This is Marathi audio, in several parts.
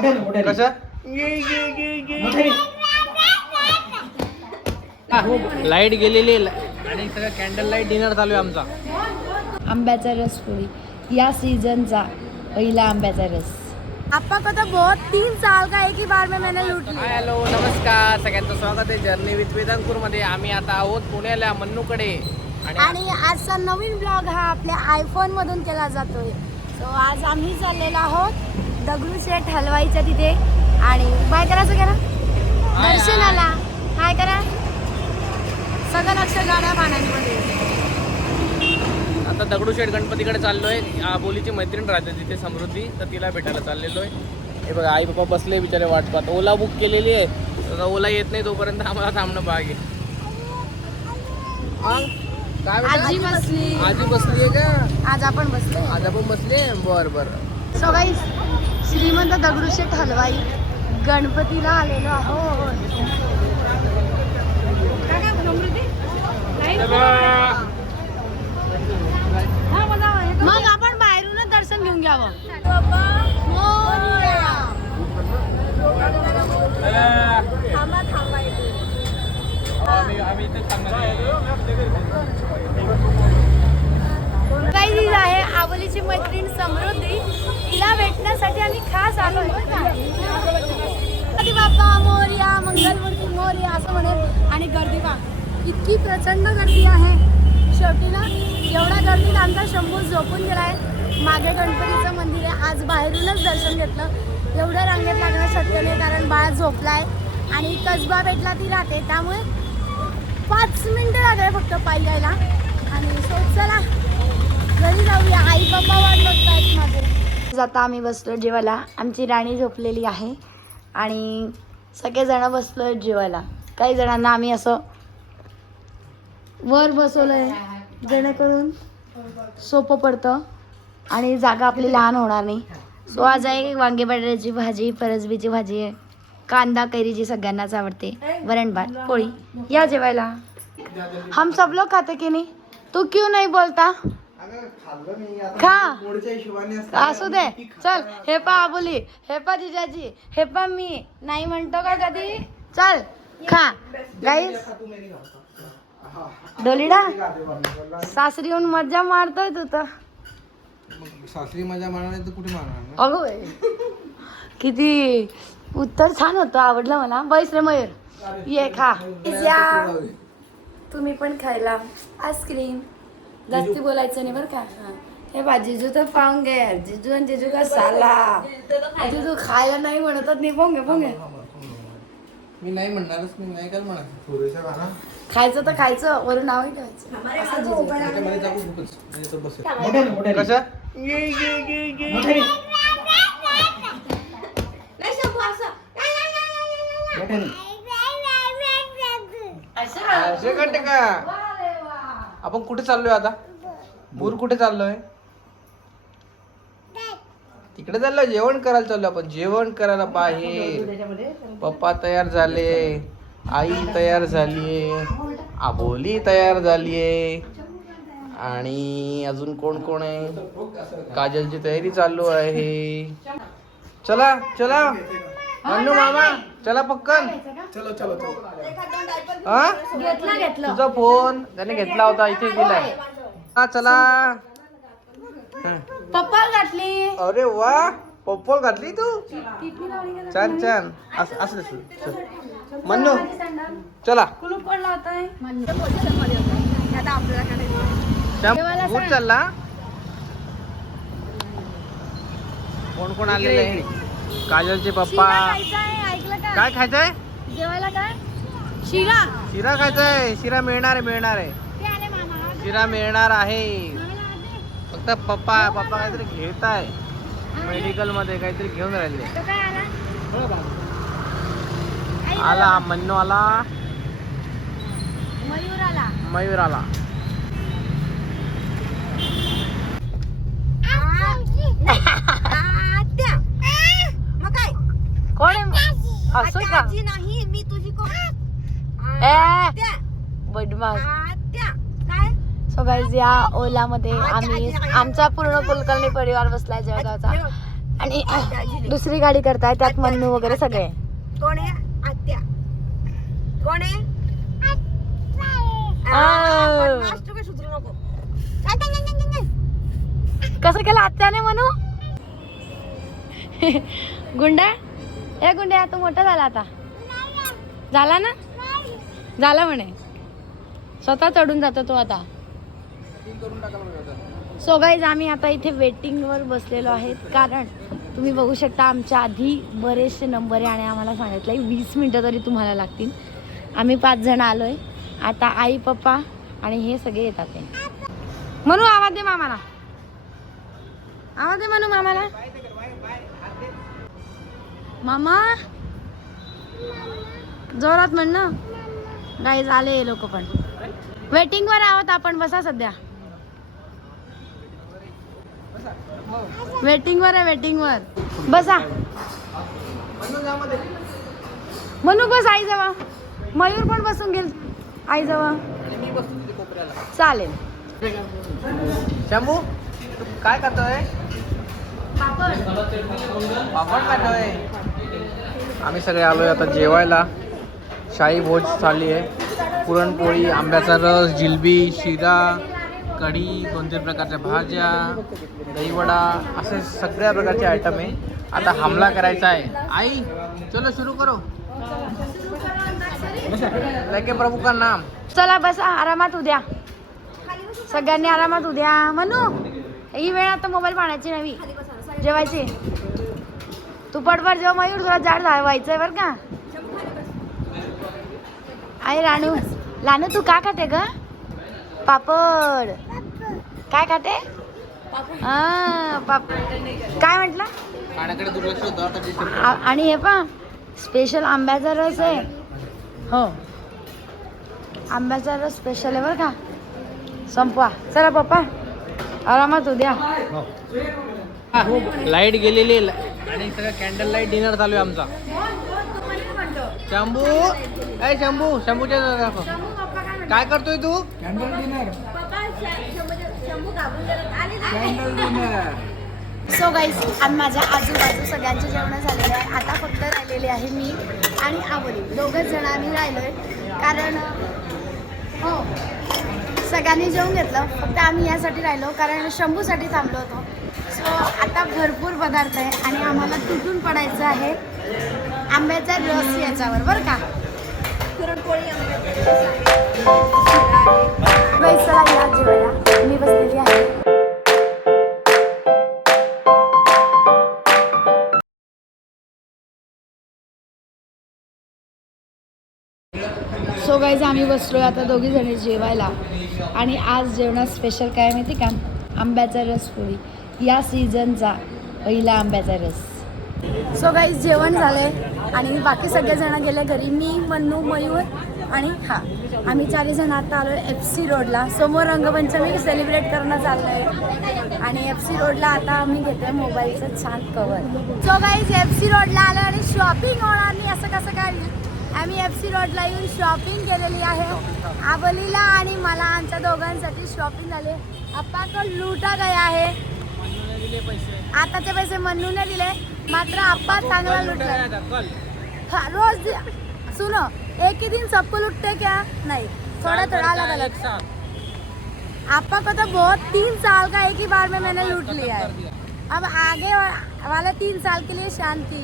कसं लाइट गेलेली आहे. आणि सगळं कॅन्डल लाइट डिनर चालू आहे आमचा. आंब्याचा रस पोळी. या सीजनचा पहिला आंब्याचा रस. आपा को तो बहुत तीन साल का एक ही बार में मैंने लूट लिया। हाय हॅलो नमस्कार. सगळ्यांचं स्वागत आहे जर्नी विथ वेदांतपूरमध्ये आम्ही आता आहोत पुण्याला मन्नूकडे. आणि आणि आजचा नवीन ब्लॉग हा आपल्या आयफोन मधून केला जातोय. सो आज आम्ही चाललेलो आहोत दगडूशेठ हलवाईच्या तिथे. आणि बाय करायचं करा हाय, दर्शनाला. काय करा. सगळं लक्ष गाड्या पाण्यामध्ये. आता दगडूशेठ गणपतीकडे चाललोय. आबोलीची मैत्रीण राहते तिथे समृद्धी. तर तिला भेटायला चाललेलो आहे हे बघा आई पप्पा बसले बिचारे वाट पाहत ओला बुक केलेली आहे. तर ओला येत नाही तोपर्यंत आम्हाला थांबणं पाहिजे हा? काय बेटा? आजी बसली. आजी बसली आहे का? आज आपण बसलोय. आज आपण बसले? बर बर. सो गाईस श्रीमंत दगडूशेठ हलवाई गणपतीला आलेलो आहोत. मग आपण बाहेरूनच दर्शन घेऊन घ्यावं मोरया. थांबा थांबा इथे. काही दिवस आहे आवलीची मैत्रीण समृद्धी तिला भेटण्यासाठी आम्ही खास आलो गणपती बाप्पा मोर्या मंगलमूर्ती मोर्या असं म्हणेल आणि गर्दी पा इतकी प्रचंड गर्दी आहे. शेवटी ना एवढ्या गर्दीत आमचा शंभू झोपून गेला आहे मागे गणपतीचं मंदिर आहे. आज बाहेरूनच दर्शन घेतलं. एवढं रांगेत लागणं शक्य नाही कारण बाळ झोपला आहे आणि कसबा भेटला ती राहते. त्यामुळे पाच मिनटं लागले फक्त पायी जायला आणि सो चला. घरी जाऊया. आई पप्पा वाट बघतायत माझे. आता आम्ही बसलो जेवायला. आमची राणी झोपलेली आहे. आणि सगळेजणं बसलो जेवायला. काही जणांना आम्ही असं वर बसवलंय. जेणेकरून सोपं पडतं आणि जागा आपली लहान होणार नाही. सो आज आहे वांगे बटाट्याची भाजी परसबीची भाजी आहे कांदा कैरीची सगळ्यांनाच आवडते. वरण भात पोळी. या जेवायला. हम सब लोग खाते की नाही? तू क्यू नाही बोलता? खा. असू दे. चल हे पा आबुली हे पा जिजाजी हे पा मी. नाही म्हणतो का कधी? चल खा. गाईस डोलीडा सासरी येऊन मज्जा मारतोय तू तर. सासरी मजा मारणार नाही तर कुठे मारणार अगो बाई. किती उत्तर छान होतं आवडलं मला. बैस रे मयूर ये खा. या. तुम्ही पण खायला. आईस्क्रीम. जास्ती बोलायचं नाही बरं का? हा. हे बा जिजू तर पाहून घे. जिजू आणि जिजू का साला. जिजू खायला नाही म्हणतच नाही. पोंगे पोंगे मी नाही म्हणणारच मी नाही काय म्हणणार खायचं तर खायचं वरून नावही ठेवायचं. म्हणजे कसं असे. करते का? आपण कुठे चाललोय आता? पूर कुठे चाललोय? तिकडे चाललोय जेवण करायला चाललोय आपण. जेवण करायला बाहेर. पप्पा तयार झाले. आई तयार झालीये आबोली तयार झालीये आणि अजून कोण कोण आहे? काजलची तयारी चालू आहे. चला चला. मन्नू मामा चला पक्कन. चलो चलो. हा? घेतलं घेतलं. तुझा फोन. त्याने घेतला होता इथे दिलाय. हा चला. हं. पप्पा घातली. अरे वा पप्पल घातली तू? छान छान. असं असं असं. चल. कुलूप पडला होता कुठं. चालला. कोण कोण आलेले आहे? काजलचे पप्पा. काय खायचंय? जेवायला काय? शिरा. शिरा खायचंय. शिरा मिळणार आहे मिळणार आहे. आले शिरा मिळणार आहे. आले. फक्त पप्पा पप्पा काहीतरी घेत आहे मेडिकलमध्ये काहीतरी घेऊन राहिले. आला मन्नू आला मयूर आला मयूर आला मग काय कोण आहे? असं का? नाही मी तुझी कोण? सो गाईज या ओलामध्ये आम्ही आमचा पूर्ण कुलकर्णी परिवार बसलाय जळगावचा. आणि दुसरी गाडी करताय त्यात मन्नू वगैरे सगळे. कोण आहे? आत्या. कोण आहे. कसं केलं आत्याने म्हणू गुंडा? ए गुंड्या तू मोठा झाला आता. झाला ना? झाला म्हणे. स्वतः चढून जातो तो आता. सो गाईज आम्ही आता इथे वेटिंगवर बसलेलो आहेत. कारण तुम्ही बघू शकता आमच्या आधी बरेचसे नंबर आहे आणि आम्हाला सांगितलं आहे वीस मिनटं तरी तुम्हाला लागतील. आम्ही पाच जण आलो आहे आता आई पप्पा आणि हे सगळे येतात ते. म्हणू आवाज दे मामाला. आवाज दे म्हणू मामाला. मामा? जोरात म्हण ना. गाईज आले लोक पण. वेटिंगवर आहोत आपण. बसा सध्या. वेटिंगवर आहे वेटिंगवर. बसा. म्हणू बस आई जवळ. मयूर पण बसून गेल आई जवळ. चालेल. शंभू काय करतोय पापड खातोय. आम्ही सगळे आलोय आता जेवायला. शाही भोज चालली आहे. पुरणपोळी आंब्याचा रस जिलबी शिरा. कढी कोणत्या प्रकारच्या भाज्या दहीवडा असे सगळ्या प्रकारचे आयटम आहे. आता हमला करायचा आहे. आई चलो सुरू करो. लगे प्रभू का नाम? चला बसा आरामात उद्या. सगळ्यांनी आरामात उद्या. म्हणू ही वेळ आता मोबाईल पाण्याची नवी जेवायची. तू पटपट जेव्हा मयूर तुला जाड व्हायचंय बरं का. आई राणू लानू तू का खाते ग? पापड. काय खाते? हा पाप काय म्हटलं? आणि हे पा स्पेशल आंब्याचा रस आहे. हो. आंब्याचा रस स्पेशल आहे बरं का. संपवा. चला पप्पा आरामात उद्या. लाइट गेलेली आहे. आणि सगळं कॅन्डल लाइट डिनर चालू आहे आमचा. शंभू काय शंभू शंभूच्या. काय करतोय तू? सो गाईज आणि माझ्या आजूबाजू सगळ्यांचे जेवण झालेले आहे. आता फक्त राहिलेले आहे मी आणि आवडी दोघंच जण आम्ही राहिलोय. कारण हो सगळ्यांनी जेवून घेतलं. फक्त आम्ही यासाठी राहिलो. कारण शंभूसाठी थांबलो होतो. सो आता भरपूर पदार्थ आहे आणि आम्हाला तुटून पडायचं आहे. आंब्याचा रस याच्यावर बरं का? पुरणपोळी आंब्याची मी बसलेली आहे. सो गाईज आम्ही बसलोय आता दोघी जणी जेवायला. आणि आज जेवणात स्पेशल काय माहिती का? आंब्याचा रस पोळी. या सीझनचा पहिला आंब्याचा रस. सो गाईज जेवण झालंय. आणि बाकी सगळेजण गेले घरी. मी मन्नू मयूर आणि हा आम्ही चारही जण आता आलो एफ सी रोडला समोर रंगपंचमी सेलिब्रेट करणं चाललंय. आणि एफ सी रोडला आता आम्ही घेतोय मोबाईलचं छान cover so guys F C रोडला आलो आणि शॉपिंग होणार नाही असं कसं काय आम्ही एफ सी रोडला येऊन शॉपिंग केलेली आहे. आबलीला आणि मला आमच्या दोघांसाठी शॉपिंग झाली. आप्पा तो लुटा गया आहे. आताचे पैसे मन्नूने दिले. मात्र आप्पा चांगला लुटला. हाँ, रोज सुनो एक ही दिन सबको लुटते क्या? नहीं. थोड़ा थोड़ा अलग अलग आपा को तो बहुत तीन साल का एक ही बार में मैंने लूट लिया है। अब आगे वाले तीन साल के लिए शांति।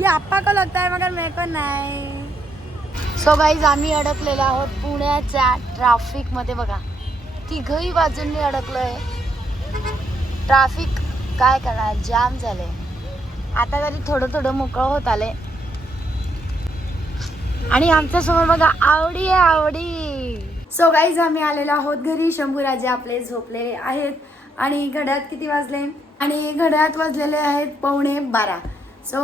ये आप्पा को लगता है मगर मेरे को नाही। सो गाईज आम्ही अडकलेलो आहोत पुण्याच्या ट्रॅफिकमध्ये बघा. तिघही बाजूंनी अडकलोय. ट्रॅफिक काय करणार जाम झाले आता तरी थोडं थोडं मोकळं होत आले आणि आमच्यासमोर बघा आवडी आहे आवडी. सो गाईज आम्ही आलेलो आहोत घरी. शंभूराजे आपले झोपलेले आहेत. आणि घड्यात किती वाजले? आणि घड्यात वाजलेले आहेत पावणे बारा. सो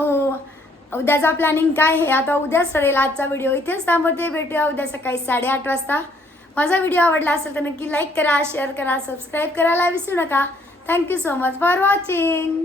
उद्याचा प्लॅनिंग काय आहे? आता उद्याच सडेल आजचा व्हिडिओ इथेच थांबवते भेटूया उद्या सकाळी साडेआठ वाजता. माझा व्हिडिओ आवडला असेल तर नक्की लाईक करा शेअर करा सबस्क्राईब करायला विसरू नका. Thank you so much for watching